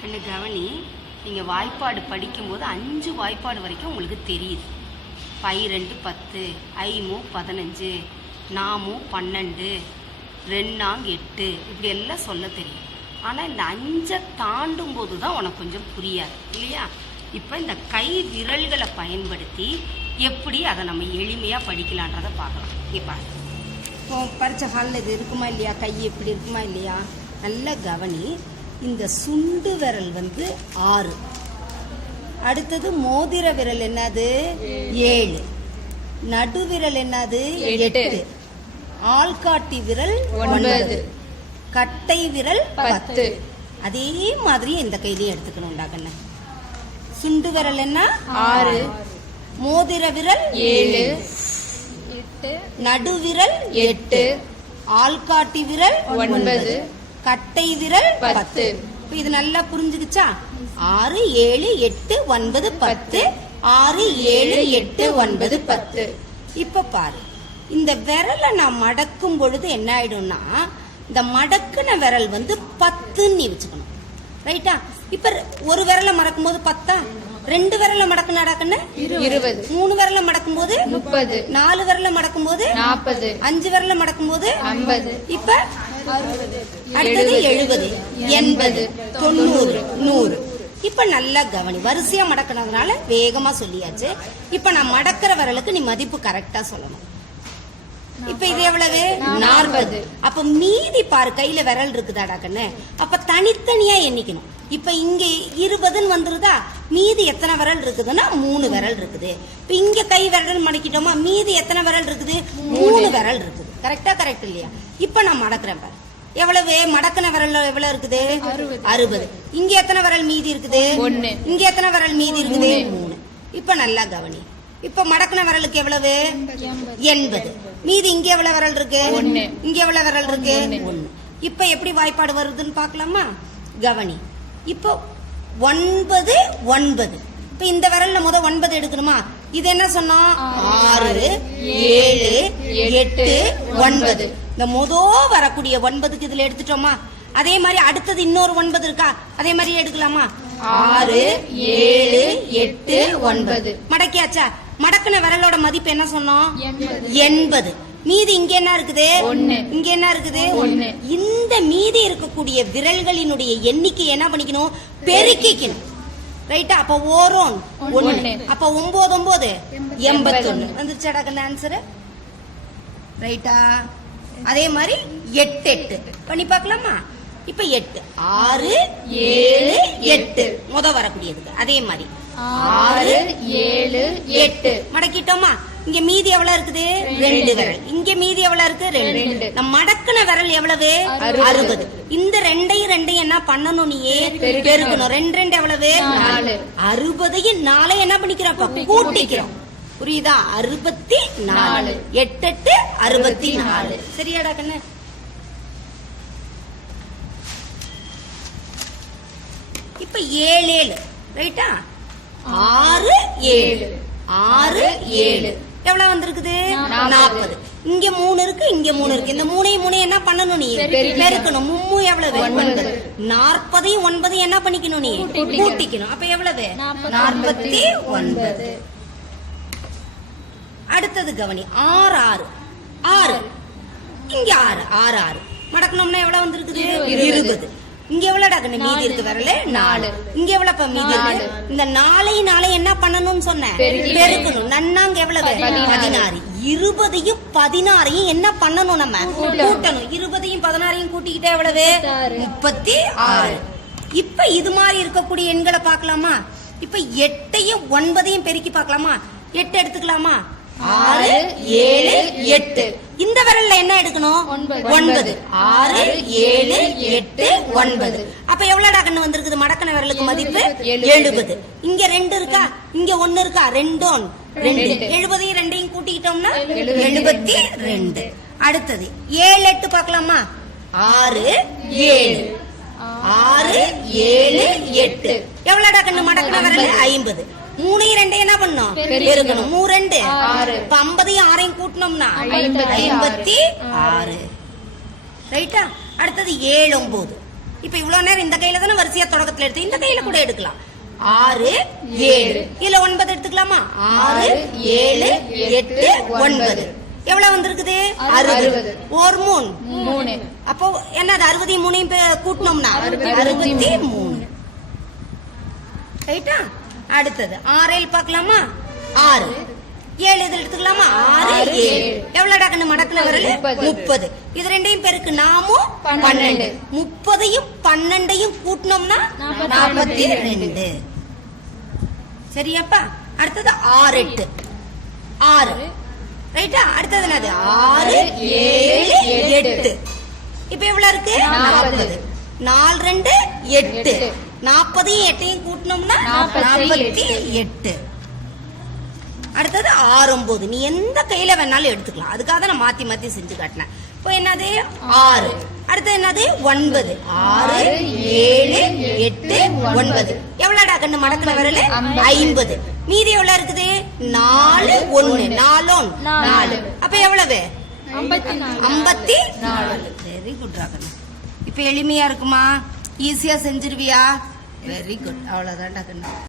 கண்ணு கவனி, நீங்கள் வாய்ப்பாடு படிக்கும்போது 5 வாய்ப்பாடு வரைக்கும் உங்களுக்கு தெரியுது. பை 2 10, ஐமு 15, நாமு 12, ரெண்டாங் 8 இப்படி எல்லாம் சொல்ல தெரியும். ஆனால் இந்த 5 தாண்டும் போது தான் உனக்கு கொஞ்சம் புரியாது இல்லையா? இப்போ இந்த கை விரல்களை பயன்படுத்தி எப்படி அதை நம்ம எளிமையாக படிக்கலான்றதை பார்க்கலாம். இப்போ பரிச்சை ஹாலில் இது இருக்குமா இல்லையா? கை எப்படி இருக்குமா இல்லையா? நல்ல கவனி. இந்த சுண்டு விரல் 6, அடுத்தது மோதிர விரல் என்னது 7, நடுவிரல் என்னது 8, ஆள்காட்டி விரல் 9, கட்டை விரல் 10. அதே மாதிரி இந்த கையிலையும் எடுத்துக்கணும்டா கண்ணு. சுண்டு விரல் என்ன 6, மோதிர விரல் 7, நடுவிரல் 8, ஆள்காட்டி விரல் 9, கட்டை விரல் 10. இது நல்லா புரிஞ்சுக்குச்சா? 6 7 8 9 10, 6 7 8 9 10. இப்ப பாரு, இந்த விரலை நான் மடக்கும் பொழுது என்ன ஆயிடும்னா, இந்த மடக்குன விரல் 10 நீ வச்சுக்கணும். ரைட்டா? இப்ப ஒரு விரலை மடக்கும் போது 10, 2 விரல மடக்குனாடாக்கன்னு 20, 3 விரல மடக்கும் போது 30, 4 விரல மடக்கும் போது 40, 5 விரல மடக்கும் போது 50. இப்ப அடுத்தது 70 80 90 100. இப்ப நல்லா கவனி, வரிசையா மடக்கினதுனால வேகமா சொல்லியாச்சு. இப்ப நான் மடக்கிற விரலுக்கு நீ மதிப்பு கரெக்டா சொல்லணும். இப்ப இது எவ்வளவு 40. அப்ப மீதி பாரு, கையில விரல் இருக்குதாடா கண்ணு, அப்ப தனித்தனியா எண்ணிக்கணும். இப்ப இங்க 20 வந்துருதா, மீதி எத்தனை விரல் இருக்குதுன்னா 3 விரல் இருக்குது. இப்ப இங்க கை விரல் மடக்கிட்டோமா, மீதி எத்தனை விரல் இருக்குது 3 விரல் இருக்குது. கரெக்டா? கரெக்ட் இல்லையா? இப்ப நான் மடக்குறேன் பாரு, எவ்வளவு மடக்கின விரல் எவ்வளவு இருக்குது 60. இங்க எத்தனை விரல் மீதி இருக்குது 1, இங்க எத்தனை விரல் மீதி இருக்குது 3. இப்ப நல்லா கவனி, இப்ப மடக்கின விரலுக்கு எவ்வளவு 80, மீதி இங்க எவ்வளவு விரல் இருக்கு 1, இங்க எவ்வளவு விரல் இருக்கு 1. இப்ப எப்படி வாய்ப்பாடு வருதுன்னு பாக்கலாமா? கவனி. இப்போ 9 9. இப்ப இந்த விரல்ல 9 எடுக்கணுமா? இது என்ன சொன்னோம் 6 7 8 9. இந்த வரக்கூடிய 9க்கு இதுல எடுத்துட்டோமா? அதே மாதிரி அடுத்தது இன்னொரு 9 இருக்கா, அதே மாதிரி எடுக்கலாமா? 6 7 8 9 மடக்கியாச்சா? மடக்கின விரலோட மதிப்பு என்ன சொன்னோம் 80. மீதி இங்க என்ன இருக்குது 1, இங்க என்ன இருக்குது 1. இந்த மீதி இருக்கக்கூடிய விரல்களினுடைய எண்ணிக்கை என்ன பண்ணிக்கணும், பெருக்கிக்கணும். ரைட்டா? அப்ப ஓரோன் 1, அப்ப 9 9 81 வந்துருச்சாடா கண்ணு ஆன்சர்? ரைட்டா? அதே மாதிரி 8 8 பண்ணி பார்க்கலாமா? இப்ப 8 6 7 8 வரக்கூடியதுக்கு அதே மாதிரி 6 7 8 மடக்கிட்டோமா? இங்க மீதி எவ்வளவு இருக்குது 2 விரல், இங்க மீதி எவ்வளவு இருக்கு 2. நம்ம மடக்குன விரல் எவ்வளவு 60. இந்த 2 என்ன பண்ணணும், நீயே பெருக்கணும். 2 2 எவ்வளவு 4. 60 4 என்ன பண்ணிக்கிறோம், கூட்டிக்கிறோம். புரியுதா? 64 8 8 64. சரியாடா கண்ணு? இப்ப 7 7 ரைட்டா? 6 7 6 7 எவ்வளவு வந்திருக்குது 40. இங்க 3 இருக்கு, இங்க 3 இருக்கு. இந்த 3 என்ன பண்ணணும், நீ பெருக்கணும். 3 எவ்வளவு 9. 40 9 என்ன பண்ணிக்கணும், நீ கூட்டிக்கணும். அப்ப எவ்வளவு 49. அடுத்தது கவனி 6 6 6 இங்க 6 6 6 மடக்கணும்னா எவ்வளவு வந்திருக்குது 20. இங்க எவ்வளவு மீதி இருக்கு விரல 4. இங்க எவ்வளவு மீதி இருக்கு? இந்த 4 என்ன பண்ணணும்னு சொன்ன, பெருக்கணும். நன்னாங்க எவ்வளவு 16. 20யும் 16யும் என்ன பண்ணணும், நம்ம கூட்டணும். 20யும் 16யும் கூட்டிக்கிட்டே எவ்வளவு 36. இப்ப இது மாதிரி இருக்கக்கூடிய எண்களை பார்க்கலாமா? இப்ப 8யும் 9யும் பெருக்கி பார்க்கலாமா? 8 எடுத்துக்கலாமா? 6 7 8. இந்த விரல்ல என்ன எடுக்கணும் 9. 6 7 8 9. அப்ப எவ்வளவு கண்ணு வந்திருக்குது மடக்கன விரலுக்கு மதிப்பு 70. இங்க 2 இருக்கா, இங்க 1 இருக்கா, 2 2. 70யும் 2யும் கூட்டிக்கிட்டோம்னா 72. அடுத்தது 7 8 பார்க்கலாமா? 6 7 6 7 8 எவ்வளவு கண்ணு மடக்கன விரல் 50. 3 2 என்ன பண்ணோம் பெருக்கணும். 3 2 6. 50யும் 6யும் கூட்டணும்னா 56. ரைட்டா? அடுத்தது 7 9. இப்ப இவ்வளவு நேரம் இந்த கையில தானே வரிசையா தொடக்கத்துல எடுத்து இந்த கையில கூட எடுக்கலாம். 6 7 இதுல 9 எடுத்துக்கலாமா? 6 7 8 9 எவ்வளவு வந்திருக்குது? 60. ஒரு 3 அப்போ என்னது 63 கூட்டணும்னா 63. ரைட்டா? அடுத்தது 6 பார்க்கலாமா? 6 7 இதில் எடுத்துக்கலாமா? 6 7 எவ்வளவு கண்ணு மடக்குல வரல? 30. இது ரெண்டையும் பேருக்கு நாமும் 12. 30ஐயும் 12ஐயும் கூட்டினோம்னா 42. சரியாப்பா? அடுத்தது 6 8 6 ரைட்டா? அடுத்தது என்னது? 6 7 8 இப்ப எவ்வளவு இருக்கு? 40. 4 2 8 40ஐயும் 8ஐயும் கூட்டினோம்னா 48. அடுத்தது 6 9 நீ எந்த கையில வேணாலும் எடுத்துக்கலாம். அதுக்காக தான் நான் மாத்தி மாத்தி செஞ்சு காட்டினேன். இப்போ என்னது? 6 அடுத்தது என்னது? 9 6 7 8 9 எவ்வளவுடா கண்ணு மடக்குல வரல? 50. மீதி எவ்வளவு இருக்குது? 4 1 4 4 அப்ப எவ்வளவு? 54. வெரி குட் ராகண்ணு. இப்ப எளிமையா இருக்குமா? ஈஸியா செஞ்சிருவியா? Very good. அவ்வளவுதான் கண்ணு.